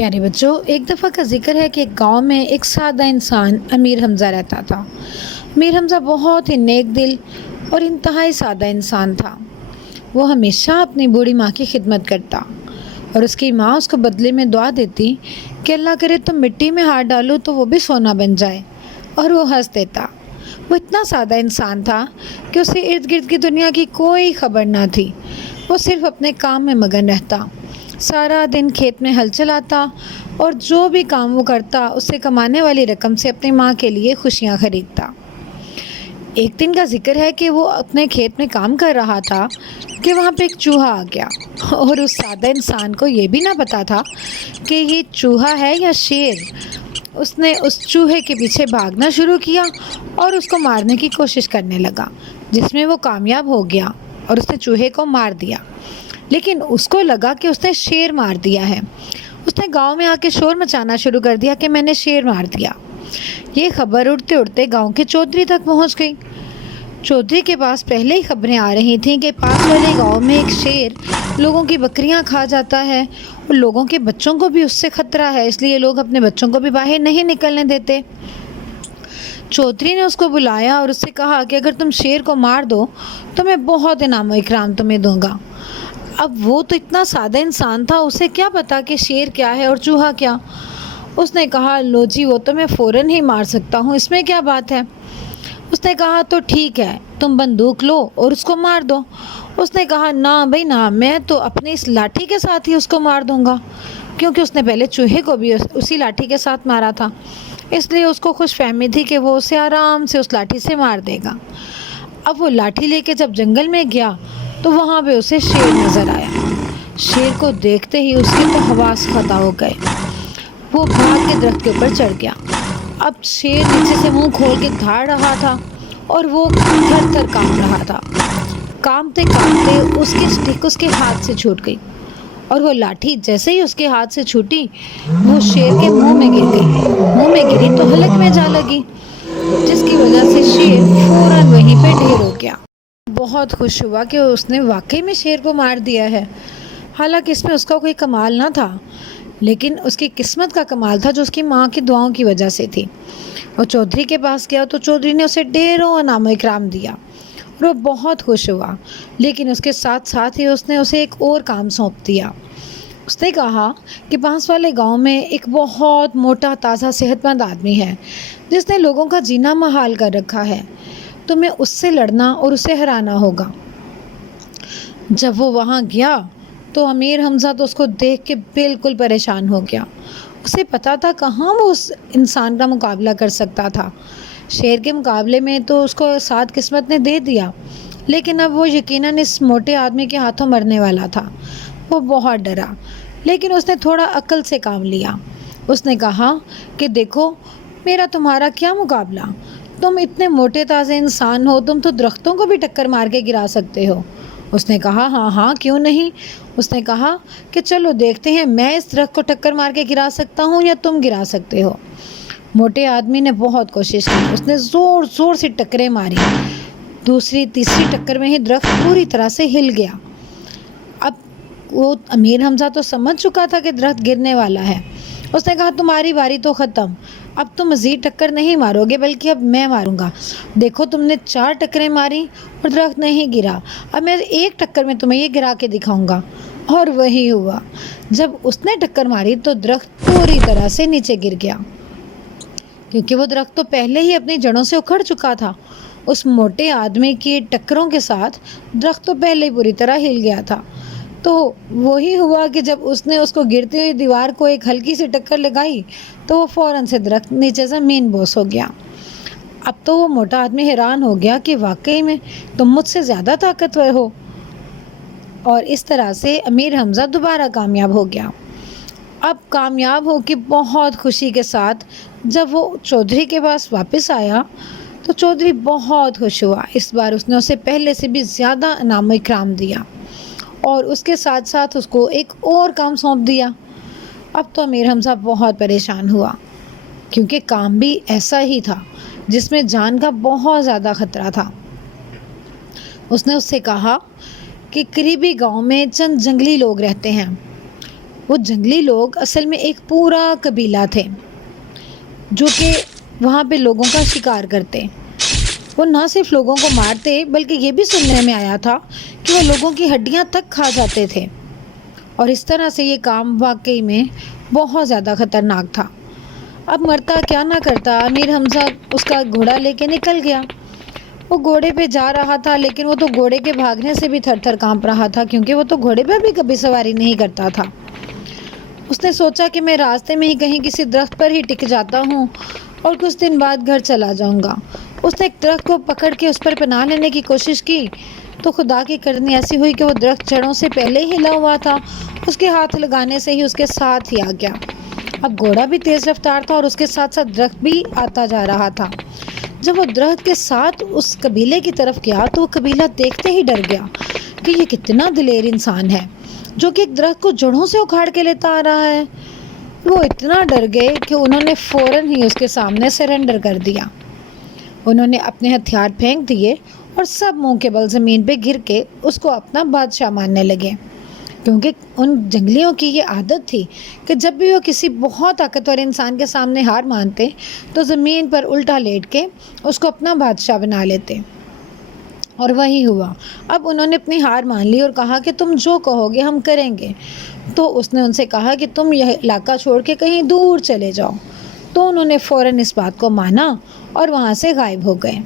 پیارے بچوں، ایک دفعہ کا ذکر ہے کہ ایک گاؤں میں ایک سادہ انسان امیر حمزہ رہتا تھا۔ امیر حمزہ بہت ہی نیک دل اور انتہائی سادہ انسان تھا۔ وہ ہمیشہ اپنی بوڑھی ماں کی خدمت کرتا اور اس کی ماں اس کو بدلے میں دعا دیتی کہ اللہ کرے تم مٹی میں ہاتھ ڈالو تو وہ بھی سونا بن جائے، اور وہ ہنس دیتا۔ وہ اتنا سادہ انسان تھا کہ اسے ارد گرد کی دنیا کی کوئی خبر نہ تھی۔ وہ صرف اپنے کام میں مگن رہتا، سارا دن کھیت میں ہل چلاتا اور جو بھی کام وہ کرتا اس سے کمانے والی رقم سے اپنی ماں کے لیے خوشیاں خریدتا۔ ایک دن کا ذکر ہے کہ وہ اپنے کھیت میں کام کر رہا تھا کہ وہاں پہ ایک چوہا آ گیا، اور اس سادہ انسان کو یہ بھی نہ پتا تھا کہ یہ چوہا ہے یا شیر۔ اس نے اس چوہے کے پیچھے بھاگنا شروع کیا اور اس کو مارنے کی کوشش کرنے لگا، جس میں وہ کامیاب ہو گیا اور اس نے چوہے کو مار دیا۔ لیکن اس کو لگا کہ اس نے شیر مار دیا ہے۔ اس نے گاؤں میں آ کے شور مچانا شروع کر دیا کہ میں نے شیر مار دیا۔ یہ خبر اڑتے اڑتے گاؤں کے چودھری تک پہنچ گئی۔ چودھری کے پاس پہلے ہی خبریں آ رہی تھیں کہ پاس والے گاؤں میں ایک شیر لوگوں کی بکریاں کھا جاتا ہے اور لوگوں کے بچوں کو بھی اس سے خطرہ ہے، اس لیے لوگ اپنے بچوں کو بھی باہر نہیں نکلنے دیتے۔ چودھری نے اس کو بلایا اور اس سے کہا کہ اگر تم شیر کو مار دو تو میں بہت انعام و اکرام تمہیں دوں گا۔ اب وہ تو اتنا سادہ انسان تھا، اسے کیا پتا کہ شیر کیا ہے اور چوہا کیا۔ اس نے کہا لو جی، وہ تو میں فوراً ہی مار سکتا ہوں، اس میں کیا بات ہے۔ اس نے کہا تو ٹھیک ہے، تم بندوق لو اور اس کو مار دو۔ اس نے کہا نہ بھائی نہ، میں تو اپنی اس لاٹھی کے ساتھ ہی اس کو مار دوں گا، کیونکہ اس نے پہلے چوہے کو بھی اسی لاٹھی کے ساتھ مارا تھا، اس لیے اس کو خوش فہمی تھی کہ وہ اسے آرام سے اس لاٹھی سے مار دے گا۔ اب وہ لاٹھی لے کے جب جنگل میں گیا تو وہاں پہ اسے شیر نظر آیا۔ شیر کو دیکھتے ہی اس کے تو حواس فتح ہو گئے۔ وہ بھاگ کے درخت کے اوپر چڑھ گیا۔ اب شیر نیچے سے منہ کھول کے دھاڑ رہا تھا اور وہ تھر تھر کانپ رہا تھا۔ کانپتے کانپتے اس کی سٹک اس کے ہاتھ سے چھوٹ گئی، اور وہ لاٹھی جیسے ہی اس کے ہاتھ سے چھوٹی وہ شیر کے منہ میں گر گئی۔ منہ میں گری تو حلق میں جا لگی، جس کی وجہ سے شیر فوراً وہیں پہ ڈھیر ہو گیا۔ بہت خوش ہوا کہ اس نے واقعی میں شیر کو مار دیا ہے۔ حالانکہ اس میں اس کا کوئی کمال نہ تھا، لیکن اس کی قسمت کا کمال تھا جو اس کی ماں کی دعاؤں کی وجہ سے تھی۔ وہ چودھری کے پاس گیا تو چودھری نے اسے ڈھیروں انعام و اکرام دیا اور وہ بہت خوش ہوا، لیکن اس کے ساتھ ساتھ ہی اس نے اسے ایک اور کام سونپ دیا۔ اس نے کہا کہ پاس والے گاؤں میں ایک بہت موٹا تازہ صحت مند آدمی ہے جس نے لوگوں کا جینا محال کر رکھا ہے، تمہیں اس سے لڑنا اور اسے ہرانا ہوگا۔ جب وہ وہاں گیا تو امیر حمزہ تو اس کو دیکھ کے بالکل پریشان ہو گیا۔ اسے پتا تھا کہاں وہ اس انسان کا مقابلہ کر سکتا تھا۔ شیر کے مقابلے میں تو اس کو ساتھ قسمت نے دے دیا، لیکن اب وہ یقیناً اس موٹے آدمی کے ہاتھوں مرنے والا تھا۔ وہ بہت ڈرا، لیکن اس نے تھوڑا عقل سے کام لیا۔ اس نے کہا کہ دیکھو، میرا تمہارا کیا مقابلہ، تم اتنے موٹے تازے انسان ہو، تم تو درختوں کو بھی ٹکر مار کے گرا سکتے ہو۔ اس نے کہا ہاں ہاں کیوں نہیں۔ اس نے کہا کہ چلو دیکھتے ہیں میں اس درخت کو ٹکر مار کے گرا سکتا ہوں یا تم گرا سکتے ہو۔ موٹے آدمی نے بہت کوشش کی، اس نے زور زور سے ٹکریں ماری۔ دوسری تیسری ٹکر میں ہی درخت پوری طرح سے ہل گیا۔ اب وہ امیر حمزہ تو سمجھ چکا تھا کہ درخت گرنے والا ہے۔ اس نے کہا تمہاری باری تو ختم، اب تم مزید ٹکر نہیں مارو گے بلکہ اب میں ماروں گا۔ دیکھو تم نے 4 ٹکریں ماری اور درخت نہیں گرا، اب میں ایک ٹکر میں تمہیں یہ گرا کے دکھاؤں گا۔ اور وہی ہوا، جب اس نے ٹکر ماری تو درخت پوری طرح سے نیچے گر گیا، کیونکہ وہ درخت تو پہلے ہی اپنی جڑوں سے اکھڑ چکا تھا۔ اس موٹے آدمی کی ٹکروں کے ساتھ درخت تو پہلے ہی پوری طرح ہل گیا تھا۔ تو وہی ہوا کہ جب اس نے اس کو گرتی ہوئی دیوار کو ایک ہلکی سی ٹکر لگائی تو وہ فوراً سے درخت نیچے زمین بوس ہو گیا۔ اب تو وہ موٹا آدمی حیران ہو گیا کہ واقعی میں تم مجھ سے زیادہ طاقتور ہو، اور اس طرح سے امیر حمزہ دوبارہ کامیاب ہو گیا۔ اب کامیاب ہو کے بہت خوشی کے ساتھ جب وہ چودھری کے پاس واپس آیا تو چودھری بہت خوش ہوا۔ اس بار اس نے اسے پہلے سے بھی زیادہ انعام و اکرام دیا اور اس کے ساتھ ساتھ اس کو ایک اور کام سونپ دیا۔ اب تو امیر حمزہ بہت پریشان ہوا، کیونکہ کام بھی ایسا ہی تھا جس میں جان کا بہت زیادہ خطرہ تھا۔ اس نے اس سے کہا کہ قریبی گاؤں میں چند جنگلی لوگ رہتے ہیں، وہ جنگلی لوگ اصل میں ایک پورا قبیلہ تھے جو کہ وہاں پہ لوگوں کا شکار کرتے۔ وہ نہ صرف لوگوں کو مارتے بلکہ یہ بھی سننے میں آیا تھا کہ وہ لوگوں کی ہڈیاں تک کھا جاتے تھے، اور اس طرح سے یہ کام واقعی میں بہت زیادہ خطرناک تھا۔ اب مرتا کیا نہ کرتا، امیر حمزہ اس کا گھوڑا لے کے نکل گیا۔ وہ گھوڑے پہ جا رہا تھا، لیکن وہ تو گھوڑے کے بھاگنے سے بھی تھر تھر کانپ رہا تھا، کیونکہ وہ تو گھوڑے پہ بھی کبھی سواری نہیں کرتا تھا۔ اس نے سوچا کہ میں راستے میں ہی کہیں کسی درخت پر ہی ٹک جاتا ہوں اور کچھ دن بعد گھر چلا جاؤں گا۔ اس نے ایک درخت کو پکڑ کے اس پر پناہ لینے کی کوشش کی تو خدا کی کرنی ایسی ہوئی کہ وہ درخت جڑوں سے پہلے ہی ہلا ہوا تھا، اس کے ہاتھ لگانے سے ہی اس کے ساتھ ہی آ گیا۔ اب گھوڑا بھی تیز رفتار تھا اور اس کے ساتھ ساتھ درخت بھی آتا جا رہا تھا۔ جب وہ درخت کے ساتھ اس قبیلے کی طرف گیا تو وہ قبیلہ دیکھتے ہی ڈر گیا کہ یہ کتنا دلیر انسان ہے جو کہ ایک درخت کو جڑوں سے اکھاڑ کے لیتا آ رہا ہے۔ وہ اتنا ڈر گئے کہ انہوں نے فوراً ہی اس کے سامنے سرنڈر کر دیا۔ انہوں نے اپنے ہتھیار پھینک دیے اور سب منہ کے بل زمین پہ گر کے اس کو اپنا بادشاہ ماننے لگے، کیونکہ ان جنگلیوں کی یہ عادت تھی کہ جب بھی وہ کسی بہت طاقتور انسان کے سامنے ہار مانتے تو زمین پر الٹا لیٹ کے اس کو اپنا بادشاہ بنا لیتے، اور وہی ہوا۔ اب انہوں نے اپنی ہار مان لی اور کہا کہ تم جو کہو گے ہم کریں گے۔ تو اس نے ان سے کہا کہ تم یہ علاقہ چھوڑ کے کہیں دور چلے جاؤ۔ تو انہوں نے فوراً اس بات کو مانا اور وہاں سے غائب ہو گئے۔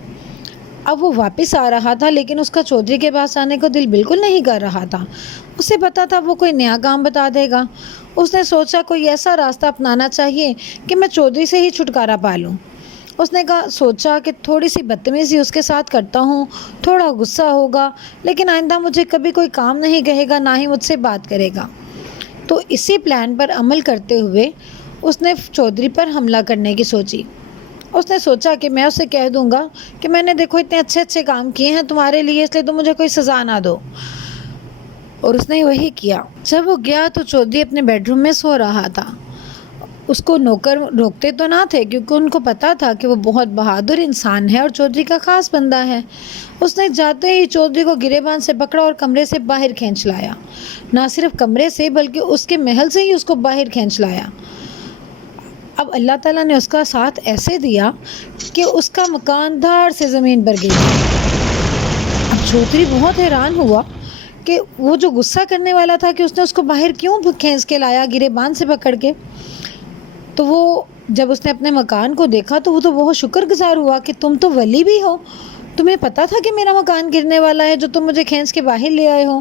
اب وہ واپس آ رہا تھا، لیکن اس کا چودھری کے پاس آنے کو دل بالکل نہیں کر رہا تھا۔ اسے پتا تھا وہ کوئی نیا کام بتا دے گا۔ اس نے سوچا کوئی ایسا راستہ اپنانا چاہیے کہ میں چودھری سے ہی چھٹکارا پا لوں۔ اس نے سوچا کہ تھوڑی سی بدتمیزی اس کے ساتھ کرتا ہوں، تھوڑا غصہ ہوگا، لیکن آئندہ مجھے کبھی کوئی کام نہیں کہے گا، نہ ہی مجھ سے بات کرے گا۔ تو اسی پلان پر عمل کرتے ہوئے اس نے چودھری پر حملہ کرنے کی سوچی۔ اس نے سوچا کہ میں اسے کہہ دوں گا کہ میں نے دیکھو اتنے اچھے اچھے کام کیے ہیں تمہارے لیے، اس لیے تم مجھے کوئی سزا نہ دو۔ اور اس نے وہی کیا۔ جب وہ گیا تو چودھری اپنے بیڈ روم میں سو رہا تھا۔ اس کو نوکر روکتے تو نہ تھے، کیونکہ ان کو پتا تھا کہ وہ بہت بہادر انسان ہے اور چودھری کا خاص بندہ ہے۔ اس نے جاتے ہی چودھری کو گریبان سے پکڑا اور کمرے سے باہر کھینچ لایا۔ نہ صرف کمرے سے بلکہ اس کے محل سے ہی اس کو باہر کھینچ لایا۔ اب اللہ تعالیٰ نے اس کا ساتھ ایسے دیا کہ اس کا مکان دھاڑ سے زمین پر گر گیا۔ اب چودھری بہت حیران ہوا کہ وہ جو غصہ کرنے والا تھا کہ اس نے اس کو باہر کیوں کھینچ کے لایا گریبان سے پکڑ کے، تو وہ جب اس نے اپنے مکان کو دیکھا تو وہ تو بہت شکر گزار ہوا کہ تم تو ولی بھی ہو، تمہیں پتا تھا کہ میرا مکان گرنے والا ہے جو تم مجھے کھینچ کے باہر لے آئے ہو۔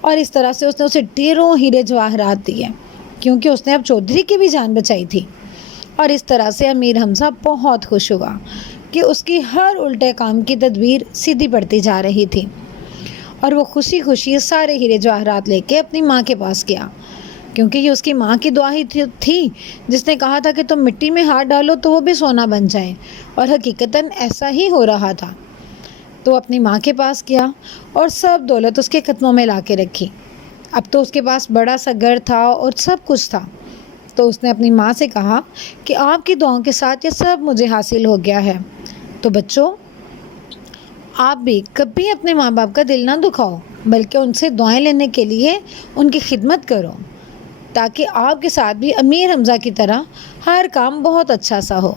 اور اس طرح سے اس نے اسے ڈھیروں ہیرے جواہرات دیے، کیونکہ اس نے اب چودھری کی بھی جان بچائی تھی۔ اور اس طرح سے امیر حمزہ بہت خوش ہوا کہ اس کی ہر الٹے کام کی تدبیر سیدھی پڑتی جا رہی تھی، اور وہ خوشی خوشی سارے ہیرے جواہرات لے کے اپنی ماں کے پاس گیا، کیونکہ یہ اس کی ماں کی دعا ہی تھی جس نے کہا تھا کہ تم مٹی میں ہاتھ ڈالو تو وہ بھی سونا بن جائے، اور حقیقتاً ایسا ہی ہو رہا تھا۔ تو اپنی ماں کے پاس گیا اور سب دولت اس کے قدموں میں لا کے رکھی۔ اب تو اس کے پاس بڑا سا گھر تھا اور سب کچھ تھا۔ تو اس نے اپنی ماں سے کہا کہ آپ کی دعاؤں کے ساتھ یہ سب مجھے حاصل ہو گیا ہے، تو بچوں آپ بھی کبھی اپنے ماں باپ کا دل نہ دکھاؤ، بلکہ ان سے دعائیں لینے کے لیے ان کی خدمت کرو، تاکہ آپ کے ساتھ بھی امیر حمزہ کی طرح ہر کام بہت اچھا سا ہو۔